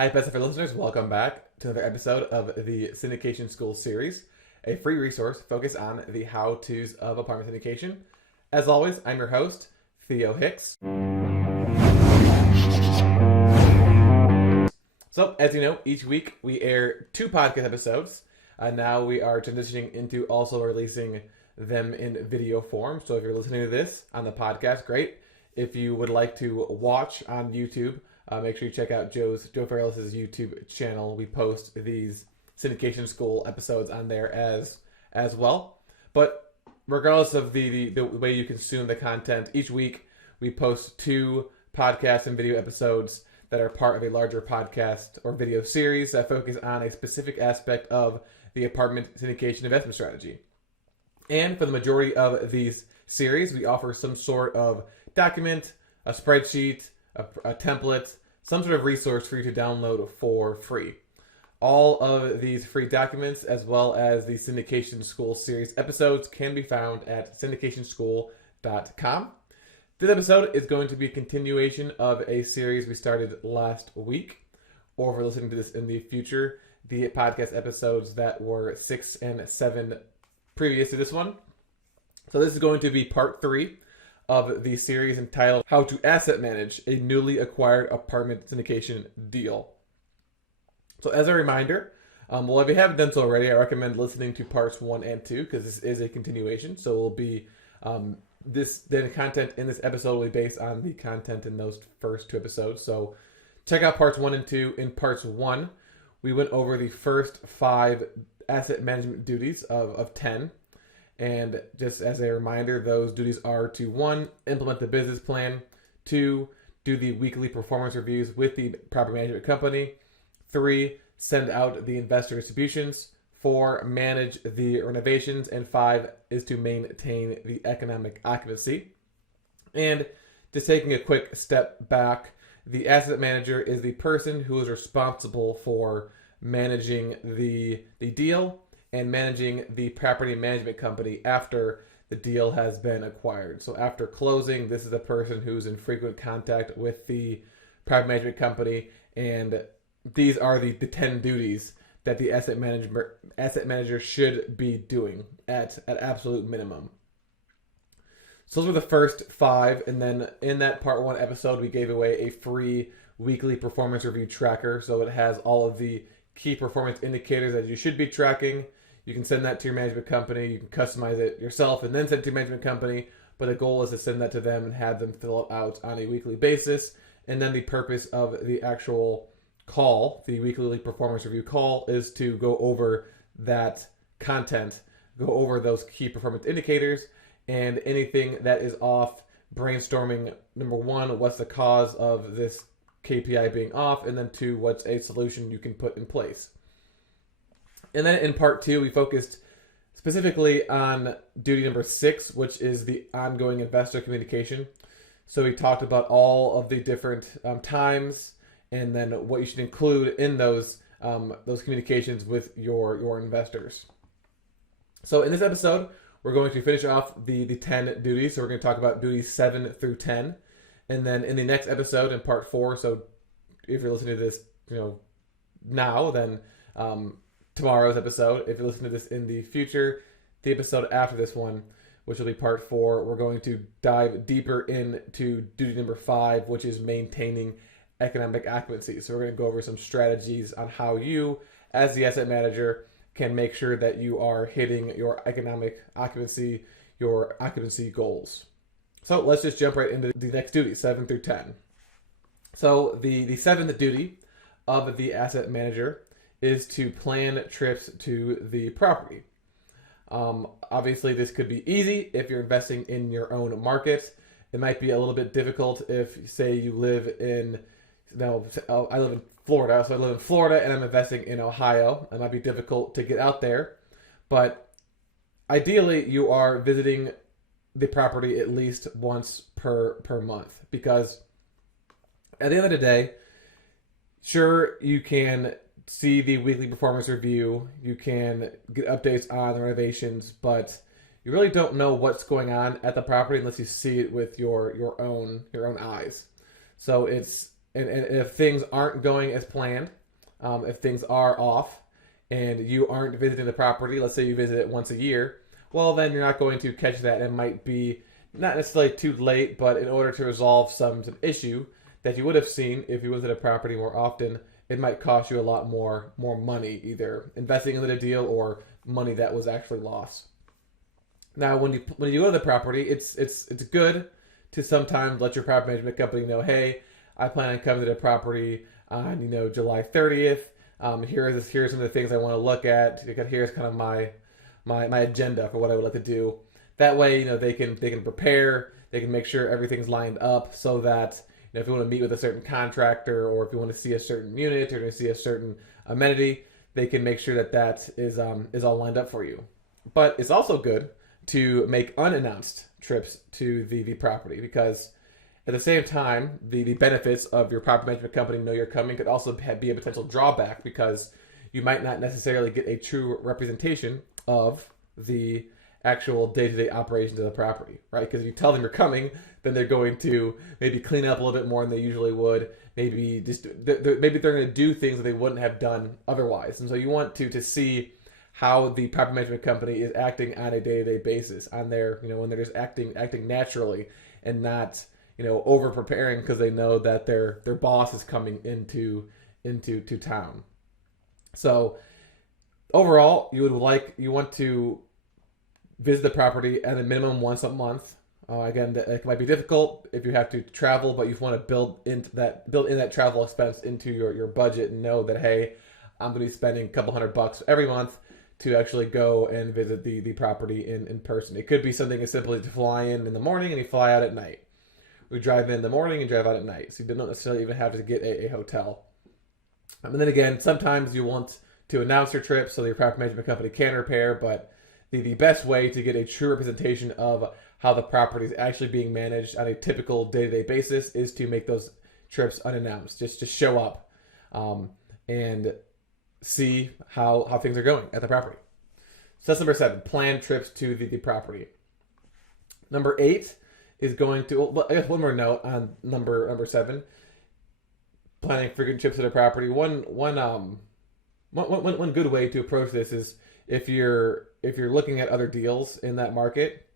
Hi, Best for listeners. Welcome back to another episode of the Syndication School series, a free resource focused on the how-tos of apartment syndication. As always, I'm your host, Theo Hicks. So, as you know, each week we air 2 podcast episodes. Now we are transitioning into also releasing them in video form. So if you're listening to this on the podcast, great. If you would like to watch on YouTube, make sure you check out Joe Fairless' YouTube channel. We post these Syndication School episodes on there as well. But regardless of the way you consume the content, each week we post 2 podcast and video episodes that are part of a larger podcast or video series that focus on a specific aspect of the apartment syndication investment strategy. And for the majority of these series, we offer some sort of document, a spreadsheet, a template, some sort of resource for you to download for free. All of these free documents, as well as the Syndication School series episodes, can be found at syndicationschool.com. This episode is going to be a continuation of a series we started last week, or if you're listening to this in the future, the podcast episodes that were 6 and 7 previous to this one. So this is going to be part 3 of the series entitled How to Asset Manage a Newly Acquired Apartment Syndication Deal. So as a reminder, well, if you haven't done so already, I recommend listening to parts 1 and 2 because this is a continuation. So it will be the content in this episode will be based on the content in those first 2 episodes. So check out parts 1 and 2. In parts 1, we went over the first 5 asset management duties of 10. And just as a reminder, those duties are to 1, implement the business plan, 2, do the weekly performance reviews with the property management company, 3, send out the investor distributions, 4, manage the renovations, and 5 is to maintain the economic occupancy. And just taking a quick step back, the asset manager is the person who is responsible for managing the deal and managing the property management company after the deal has been acquired. So after closing, this is the person who's in frequent contact with the property management company, and these are the 10 duties that the asset manager should be doing at absolute minimum. So those were the first 5, and then in that part 1 episode, we gave away a free weekly performance review tracker. So it has all of the key performance indicators that you should be tracking. You can send that to your management company. You can customize it yourself and then send it to your management company. But the goal is to send that to them and have them fill it out on a weekly basis. And then the purpose of the actual call, the weekly performance review call, is to go over that content, go over those key performance indicators, and anything that is off, brainstorming, number 1, what's the cause of this KPI being off, and then 2, what's a solution you can put in place. And then in part 2, we focused specifically on duty number 6, which is the ongoing investor communication. So we talked about all of the different times and then what you should include in those communications with your investors. So in this episode, we're going to finish off the 10 duties. So we're going to talk about duties 7 through 10. And then in the next episode, in part 4, so if you're listening to this, now, then tomorrow's episode. If you're listening to this in the future, the episode after this one, which will be part 4, we're going to dive deeper into duty number 5, which is maintaining economic occupancy. So we're going to go over some strategies on how you, as the asset manager, can make sure that you are hitting your economic occupancy, your occupancy goals. So let's just jump right into the next duty, 7 through 10. So the 7th duty of the asset manager is to plan trips to the property. Obviously, this could be easy if you're investing in your own market. It might be a little bit difficult if, say, you live in, I live in Florida, so I live in Florida and I'm investing in Ohio. It might be difficult to get out there, but ideally you are visiting the property at least once per month, because at the end of the day, sure, you can see the weekly performance review, you can get updates on the renovations, but you really don't know what's going on at the property unless you see it with your own eyes. So it's and if things aren't going as planned, if things are off, and you aren't visiting the property, let's say you visit it once a year, well, then you're not going to catch that. It might be not necessarily too late, but in order to resolve some issue that you would have seen if you visited a property more often, it might cost you a lot more money, either investing into the deal or money that was actually lost. Now, when you go to the property, it's good to sometimes let your property management company know, hey, I plan on coming to the property on July 30th. Here's some of the things I want to look at. Here's kind of my agenda for what I would like to do. That way, they can prepare. They can make sure everything's lined up so that if you want to meet with a certain contractor, or if you want to see a certain unit, or to see a certain amenity, they can make sure that is all lined up for you. But it's also good to make unannounced trips to the property, because at the same time, the benefits of your property management company know you're coming could also be a potential drawback, because you might not necessarily get a true representation of the actual day-to-day operations of the property, right? Because if you tell them you're coming, then they're going to maybe clean up a little bit more than they usually would. Maybe they're going to do things that they wouldn't have done otherwise. And so you want to see how the property management company is acting on a day-to-day basis, on their, when they're just acting naturally and not, over preparing because they know that their boss is coming into town. So overall, you want to visit the property at a minimum once a month. Again, it might be difficult if you have to travel, but you want to build in that travel expense into your budget, and know that, hey, I'm going to be spending a couple $100 every month to actually go and visit the property in person. It could be something as simple as you fly in the morning and you fly out at night. We drive in the morning and drive out at night, so you don't necessarily even have to get a hotel. And then again, sometimes you want to announce your trip so that your property management company can prepare, but the best way to get a true representation of how the property is actually being managed on a typical day-to-day basis is to make those trips unannounced. Just to show up and see how things are going at the property. So that's number 7, plan trips to the property. Number 8 is going to, well, I guess one more note on number 7, planning frequent trips to the property. One good way to approach this is, if you're looking at other deals in that market,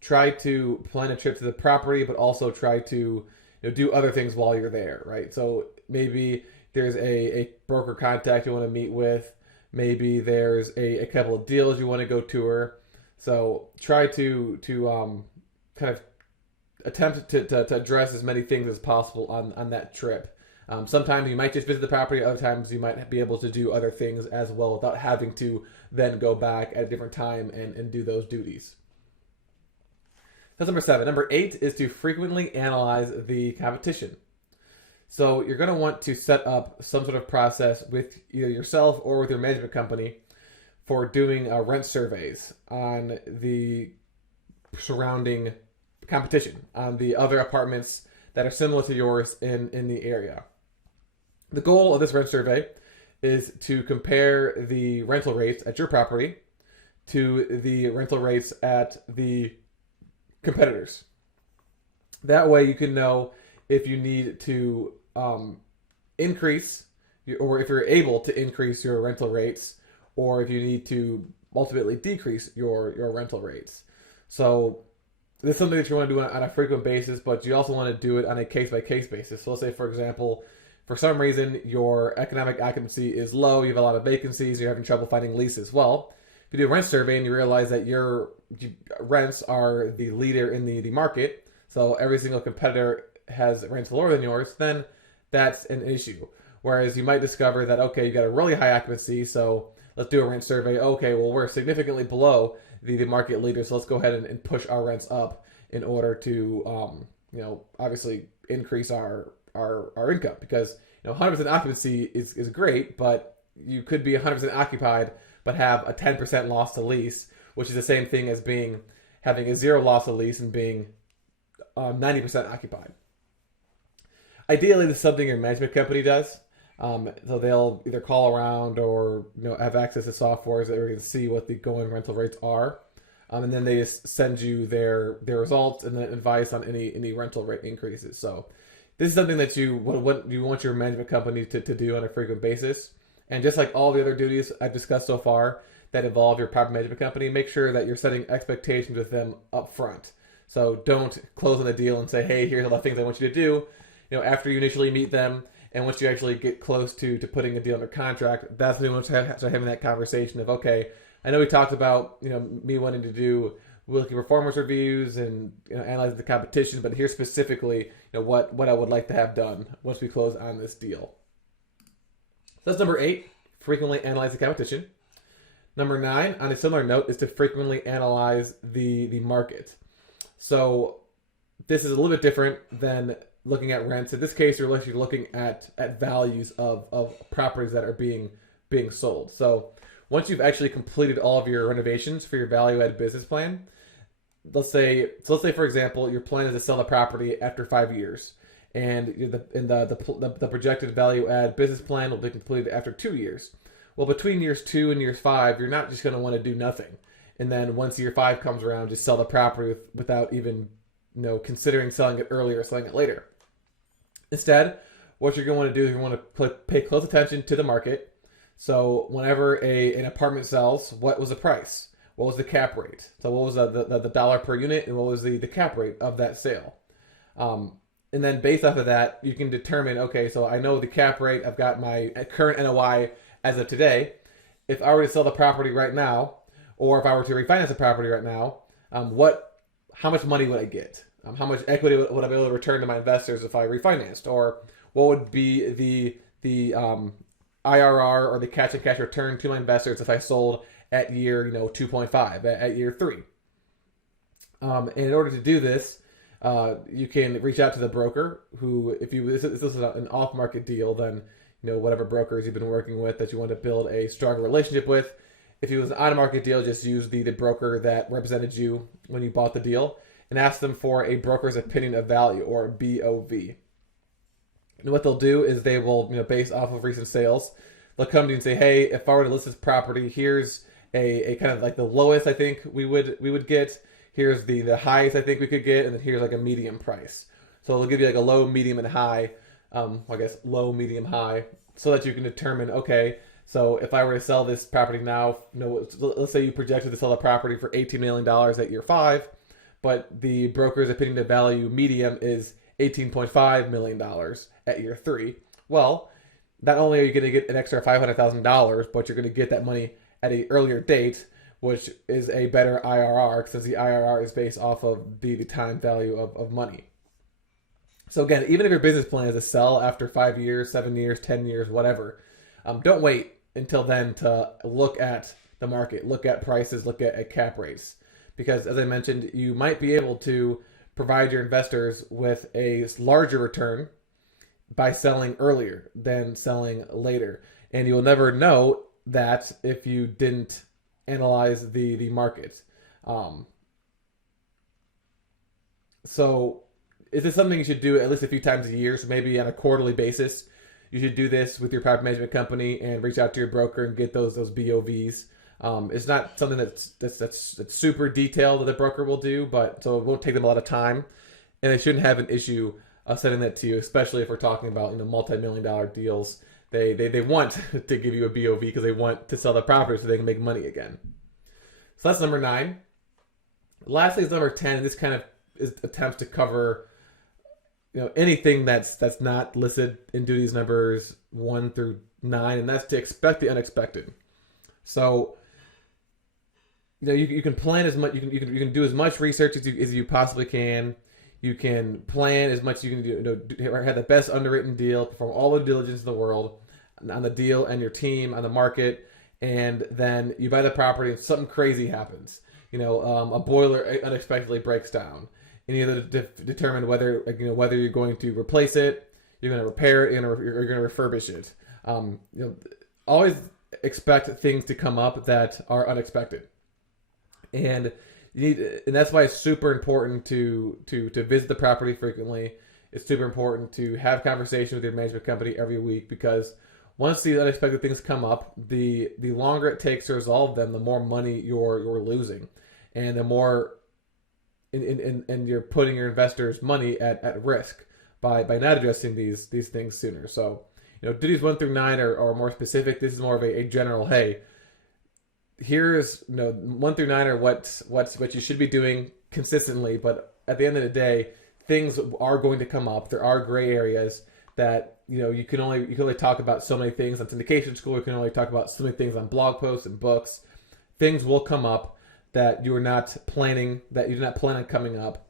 try to plan a trip to the property, but also try to do other things while you're there, right? So maybe there's a broker contact you want to meet with. Maybe there's a couple of deals you want to go tour. So try to kind of attempt to address as many things as possible on that trip. Sometimes you might just visit the property. Other times you might be able to do other things as well without having to then go back at a different time and do those duties. That's number 7. Number 8 is to frequently analyze the competition. So you're going to want to set up some sort of process with either yourself or with your management company for doing rent surveys on the surrounding competition, on the other apartments that are similar to yours in the area. The goal of this rent survey is to compare the rental rates at your property to the rental rates at the competitors. That way you can know if you need to increase, or if you're able to increase your rental rates, or if you need to ultimately decrease your rental rates. So this is something that you want to do on a frequent basis, but you also want to do it on a case-by-case basis. So let's say, for example, for some reason your economic occupancy is low, you have a lot of vacancies, you're having trouble finding leases. Well, if you do a rent survey and you realize that your rents are the leader in the market, so every single competitor has rents lower than yours, then that's an issue. Whereas you might discover that, okay, you got a really high occupancy, so let's do a rent survey. Okay, well, we're significantly below the market leader, so let's go ahead and push our rents up in order to, obviously increase our income, because 100% occupancy is great, but you could be 100% occupied but have a 10% loss to lease, which is the same thing as having a 0 loss to lease and being 90% occupied. Ideally, this is something your management company does. So they'll either call around or have access to softwares that are going to see what the going rental rates are, and then they just send you their results and then advice on any rental rate increases. So this is something that what you want your management company to do on a frequent basis. And just like all the other duties I've discussed so far that involve your property management company, make sure that you're setting expectations with them up front. So don't close on the deal and say, hey, here's all the things I want you to do. After you initially meet them and once you actually get close to putting a deal under contract, that's when you want to start having that conversation of, okay, I know we talked about, me wanting to do weekly performance reviews and analyzing the competition, but here's specifically what I would like to have done once we close on this deal. So that's number 8, frequently analyze the competition. Number 9, on a similar note, is to frequently analyze the market. So this is a little bit different than looking at rents. In this case, you're actually looking at values of properties that are being sold. So once you've actually completed all of your renovations for your value-add business plan, let's say for example, your plan is to sell the property after 5 years, and the projected value-add business plan will be completed after 2 years. Well, between years 2 and years 5, you're not just going to want to do nothing, and then once year 5 comes around, just sell the property without even considering selling it earlier or selling it later. Instead, what you're going to want to do is you want to pay close attention to the market. So whenever an apartment sells, what was the price? What was the cap rate? So what was the dollar per unit, and what was the cap rate of that sale? And then based off of that, you can determine, okay, so I know the cap rate, I've got my current NOI as of today. If I were to sell the property right now, or if I were to refinance the property right now, how much money would I get? How much equity would I be able to return to my investors if I refinanced? Or what would be the IRR or the cash and cash return to my investors if I sold at year 2.5, at year 3? And in order to do this, you can reach out to the broker who, if this is an off-market deal, then whatever brokers you've been working with that you want to build a stronger relationship with. If it was an on-market deal, just use the broker that represented you when you bought the deal and ask them for a broker's opinion of value, or BOV. And what they'll do is they will, based off of recent sales, they'll come to you and say, hey, if I were to list this property, here's a kind of like the lowest I think we would get. Here's the highest I think we could get, and then here's like a medium price. So they'll give you like a low, medium, and high. I guess low, medium, high, so that you can determine, okay, so if I were to sell this property now, let's say you projected to sell the property for $18 million at year 5, but the broker's opinion of value medium is $18.5 million at year 3. Well, not only are you going to get an extra $500,000, but you're going to get that money at an earlier date, which is a better IRR, since the IRR is based off of the time value of money. So again, even if your business plan is to sell after 5 years, 7 years, 10 years, whatever, don't wait until then to look at the market, look at prices, look at cap rates. Because as I mentioned, you might be able to provide your investors with a larger return by selling earlier than selling later. And you will never know that if you didn't analyze the market. So is this something you should do at least a few times a year? So maybe on a quarterly basis, you should do this with your property management company and reach out to your broker and get those BOVs. It's not something that's super detailed that the broker will do, but so it won't take them a lot of time, and they shouldn't have an issue sending that to you, especially if we're talking about multi-million-dollar deals. They want to give you a BOV because they want to sell the property so they can make money again. So that's number 9. Lastly is number 10, and this kind of is attempts to cover anything that's not listed in duties numbers 1 through 9, and that's to expect the unexpected. So you can plan as much, you can do as much research as you possibly can. You can plan as much as you can do, have the best underwritten deal, perform all the diligence in the world on the deal and your team on the market, and then you buy the property and something crazy happens. A boiler unexpectedly breaks down. And you have to determine whether you're going to replace it, you're going to repair it, or you're going to refurbish it. Always expect things to come up that are unexpected, and that's why it's super important to visit the property frequently. It's super important to have conversations with your management company every week, because once these unexpected things come up, the longer it takes to resolve them, the more money you're losing, and the more and you're putting your investors' money at risk by not addressing these things sooner. So, duties 1 through 9 are more specific. This is more of a general, hey, here's 1 through 9 are what you should be doing consistently, but at the end of the day, things are going to come up. There are gray areas that you can only talk about so many things on syndication school. You can only talk about so many things on blog posts and books. Things will come up that you do not plan on coming up,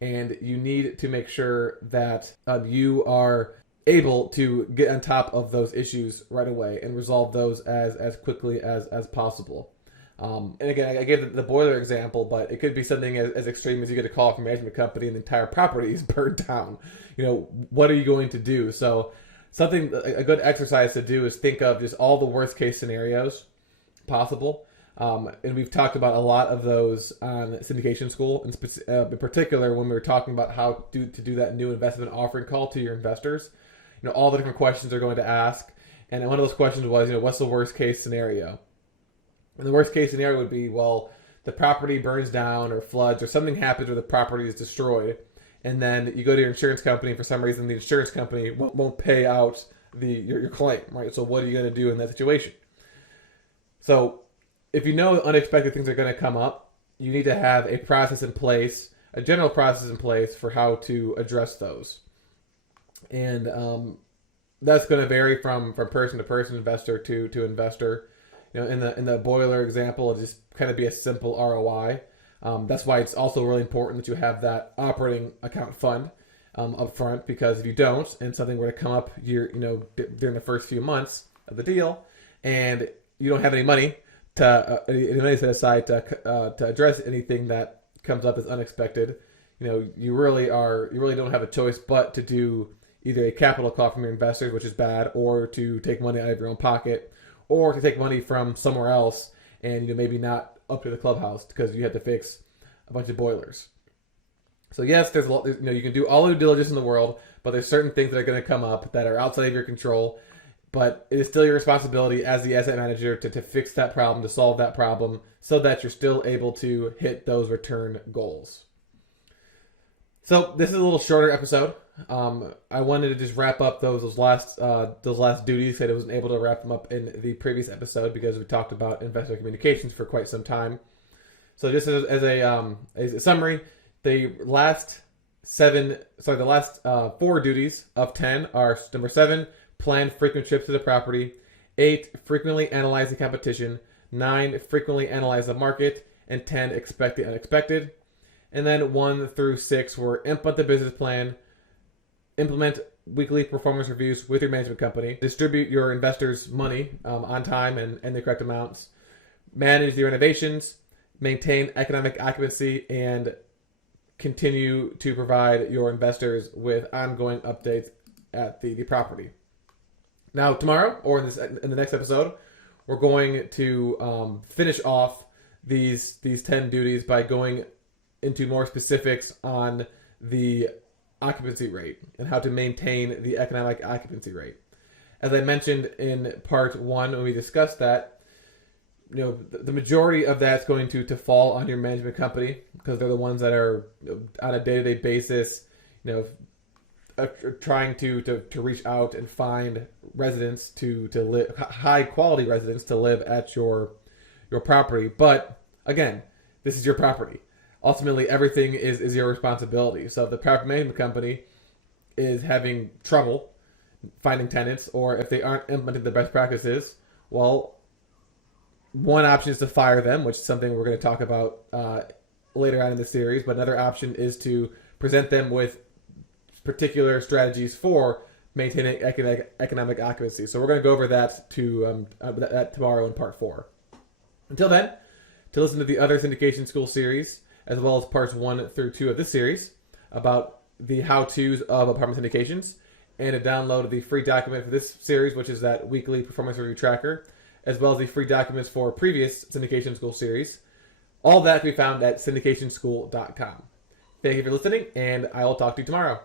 and you need to make sure that you are able to get on top of those issues right away and resolve those as quickly as possible. And again, I gave the boiler example, but it could be something as extreme as you get a call from a management company and the entire property is burned down. What are you going to do? So a good exercise to do is think of just all the worst case scenarios possible. And we've talked about a lot of those on syndication school, in particular when we were talking about how to do that new investment offering call to your investors. All the different questions they're going to ask. And one of those questions was, what's the worst case scenario? And the worst case scenario would be, well, the property burns down or floods or something happens where the property is destroyed. And then you go to your insurance company, and for some reason the insurance company won't pay out your claim, right? So what are you going to do in that situation? So if unexpected things are going to come up, you need to have a process in place, a general process in place for how to address those. And that's going to vary from person to person, investor to investor. In the boiler example, it'll just kind of be a simple ROI. That's why it's also really important that you have that operating account fund up front, because if you don't, and something were to come up during the first few months of the deal, and you don't have any money set aside to address anything that comes up as unexpected, you really don't have a choice but to do either a capital call from your investors, which is bad, or to take money out of your own pocket, or to take money from somewhere else and maybe not up to the clubhouse because you had to fix a bunch of boilers. So yes, there's a lot. You can do all the due diligence in the world, but there's certain things that are going to come up that are outside of your control. But it is still your responsibility as the asset manager to fix that problem, to solve that problem, so that you're still able to hit those return goals. So this is a little shorter episode. I wanted to just wrap up those last duties that I wasn't able to wrap them up in the previous episode because we talked about investor communications for quite some time. So just as a summary, the last 4 duties of 10 are: number 7, plan frequent trips to the property; 8, frequently analyze the competition; 9, frequently analyze the market; and 10, expect the unexpected. And then 1 through 6 were implement the business plan, implement weekly performance reviews with your management company, distribute your investors' money on time and the correct amounts, manage the renovations, maintain economic occupancy, and continue to provide your investors with ongoing updates at the property. Now, tomorrow, or in the next episode, we're going to finish off these 10 duties by going into more specifics on the occupancy rate and how to maintain the economic occupancy rate. As I mentioned in part 1 when we discussed that, the majority of that's going to fall on your management company because they're the ones that are on a day-to-day basis, trying to reach out and find residents to live, high quality residents to live at your property. But again, this is your property. Ultimately, everything is your responsibility. So if the property management company is having trouble finding tenants, or if they aren't implementing the best practices, well, one option is to fire them, which is something we're going to talk about later on in the series. But another option is to present them with particular strategies for maintaining economic occupancy. So we're going to go over that tomorrow in part 4. Until then, to listen to the other syndication school series, as well as parts 1 through 2 of this series about the how-tos of apartment syndications, and to download the free document for this series, which is that weekly performance review tracker, as well as the free documents for previous syndication school series. All that can be found at syndicationschool.com. Thank you for listening, and I will talk to you tomorrow.